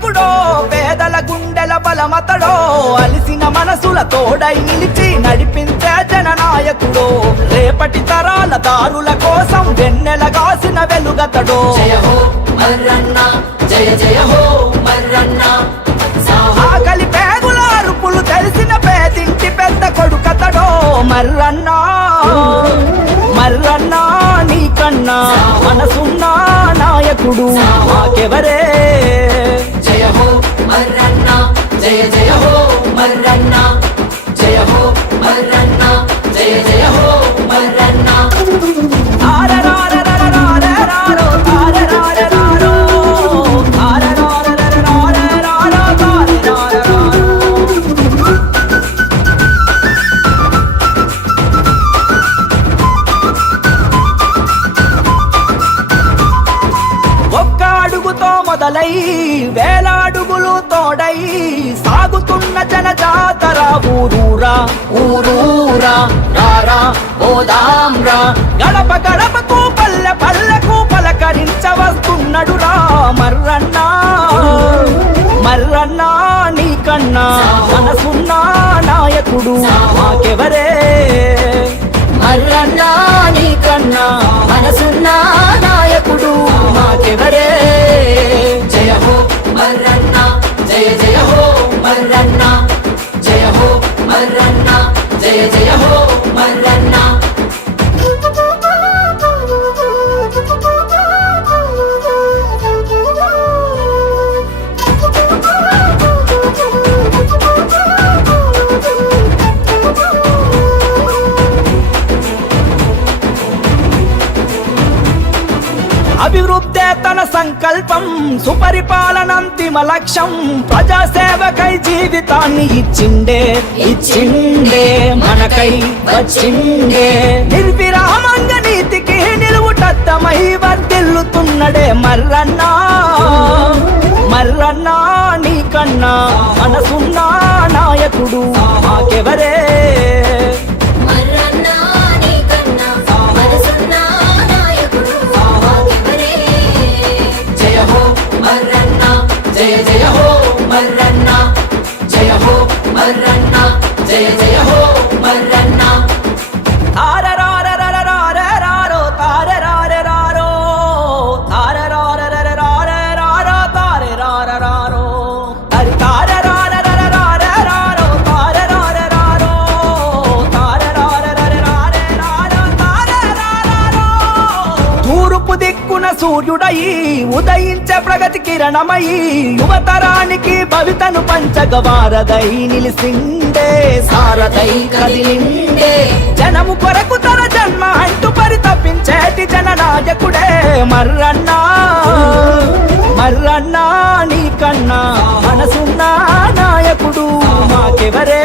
నాయకుడో పేదల గుండెల బలమతడో అలిసిన మనసుల తోడై నిలిచి నడిపించే జననాయకుడో రేపటి తరాల దారుల కోసం వెన్నెలగాసిన వెలుగతడో జయ హో మర్రన్న జయ జయ హో మర్రన్న ఆకలి పేగుల అరుపులు తెలిసిన పేదింటి పెద్ద కొడుకతడో మర్రన్నా మర్రన్నా నీకన్నా మనసున్న నాయకుడు మాకెవరే జయ హో మర్రన్న జయ జయ హో మర్రన్న జయ హో మర్రన్న జయ జయ హో మర్రన్న ఒక్క అడుగుతో మొదలై వేల అడుగులు తోడై సాగుతున్న జనజాతర ఊరూరా ఊరూరా రారా ఓదాంరా గడప గడపకు పల్లె పల్లెకు పలకరించవస్తున్నాడు రా మర్రన్నా మర్రన్నా నీకన్నా మనసున్న నాయకుడు మాకెవరే మర్రన్న నీకన్నా మనసున్న నాయకుడు మాకెవరే జయ హో మర్రన్న జయ జయ హో మర్రన్న జయ హో మర్రన్న జయ జయ హో మర్రన్న అభివృద్ధే తన సంకల్పం సుపరిపాలనంతిమ లక్ష్యం ప్రజాసేవకై జీవితాన్ని ఇచ్చిండే ఇచ్చిండే మనకై వచ్చిండే నిర్విరామంగ నీతికి నిలువుటద్దమై వర్ధిల్లుతున్నడే మర్రన్నా మర్రన్నా నీకన్నా మనసున్న నాయకుడు మాకెవరే మర్రన్న నీకన్నా మనసున్న నాయకుడు మాకెవరే జయ హో మర్రన్న జయ జయ హో మర్రన్న జయ హో మర్రన్న జయ జయ హో మర్రన్న తారరారరరారరారో తారరారరారో తారరారరరారరారో తారరారరారో హరి తారరారరరారరారో తారరారరారో తారరారరరారరారో తారరారరారో తూర్పు దిక్కున సూర్యుడై ఉదయించే ప్రగతి కిరణమై యువతరానికి భవితను పంచగవారదై నిలిసిండే సారదై కదిలిండే జనము కొరకు తన జన్మ అంటూ పరితపించేటి జననాయకుడే మర్రన్నా మర్రన్నా నీకన్నా మనసున్న నాయకుడు మాకెవరే